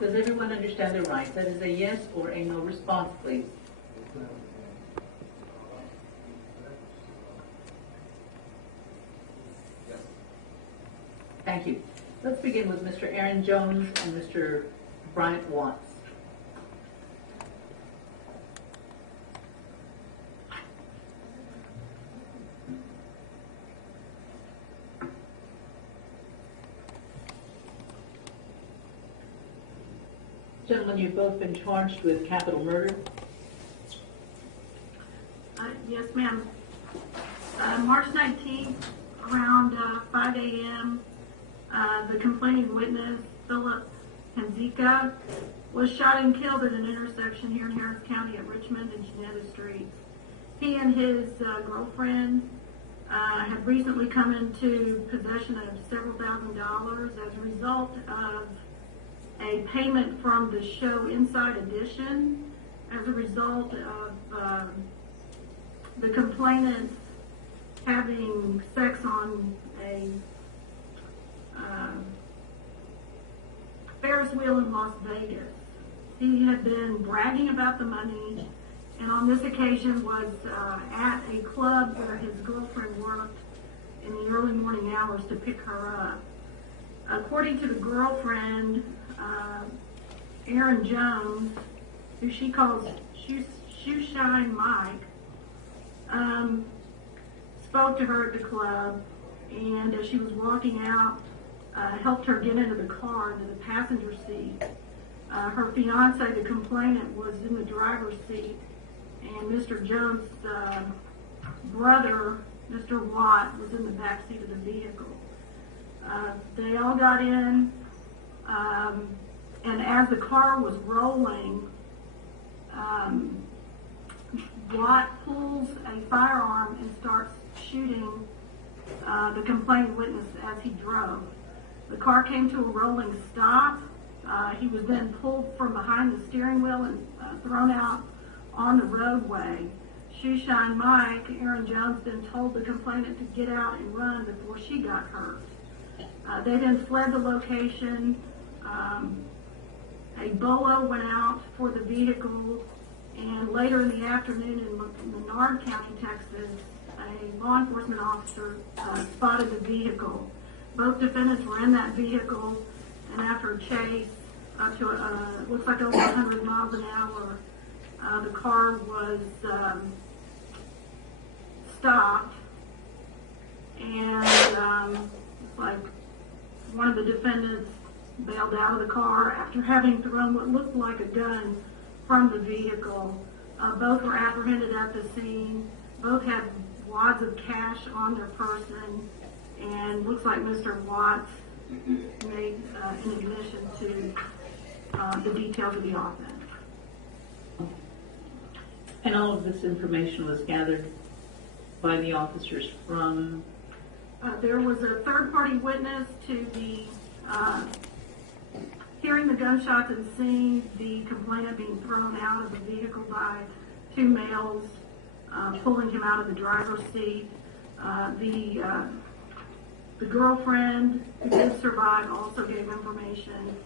Does everyone understand their rights? That is a yes or a no response, please. Thank you. Let's begin with Mr. Aaron Jones and Mr. Bryant Watts. Gentlemen, you've both been charged with capital murder. Yes, ma'am. March 19th, around 5 a.m., the complaining witness, Philip Henzica, was shot and killed at an intersection here in Harris County at Richmond and Genetta Streets. He and his girlfriend had recently come into possession of several $1,000s as a result of a payment from the show Inside Edition as a result of the complainant having sex on a Ferris wheel in Las Vegas. He had been bragging about the money, and on this occasion was at a club where his girlfriend worked in the early morning hours to pick her up. According to the girlfriend, Aaron Jones, who she calls Shoeshine Mike, spoke to her at the club, and as she was walking out, helped her get into the car, into the passenger seat. Her fiance, the complainant, was in the driver's seat, and Mr. Jones' brother, Mr. Watt, was in the back seat of the vehicle. They all got in, and as the car was rolling, Watt pulls a firearm and starts shooting the complaining witness as he drove. The car came to a rolling stop. He was then pulled from behind the steering wheel and thrown out on the roadway. Shoeshine Mike, Aaron Jones, then told the complainant to get out and run before she got hurt. They then fled the location. A BOLO went out for the vehicle, and later in the afternoon in Menard County, Texas, a law enforcement officer spotted the vehicle. Both defendants were in that vehicle, and after a chase up to looks like over 100 miles an hour, the car was stopped, and like one of the defendants bailed out of the car after having thrown what looked like a gun from the vehicle. Both were apprehended at the scene. Both had wads of cash on their person, and looks like Mr. Watts made an admission to the details of the offense. And all of this information was gathered by the officers from? There was a third-party witness to the hearing the gunshots and seeing the complainant being thrown out of the vehicle by two males pulling him out of the driver's seat. The girlfriend who did survive also gave information,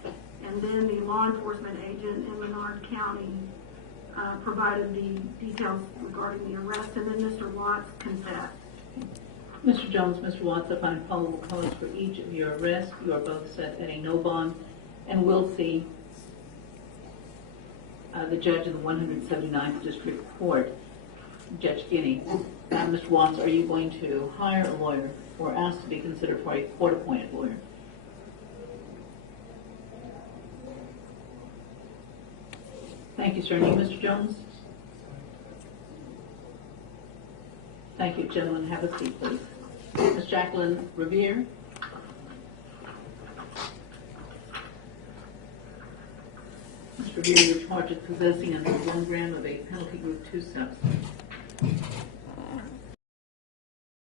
and then the law enforcement agent in Menard County provided the details regarding the arrest, and then Mr. Watts confessed. Mr. Jones, Mr. Watts, I find probable cause for each of your arrests. You are both set at a no bond, and will see the judge in the 179th District Court, Judge Guinea. Mr. Watts, are you going to hire a lawyer or ask to be considered for a court-appointed lawyer? Thank you, sir. And you, Mr. Jones? Thank you, gentlemen. Have a seat, please. Ms. Jacqueline Revere. Ms. Revere, you're charged with possessing under 1 gram of a penalty group 2 substance.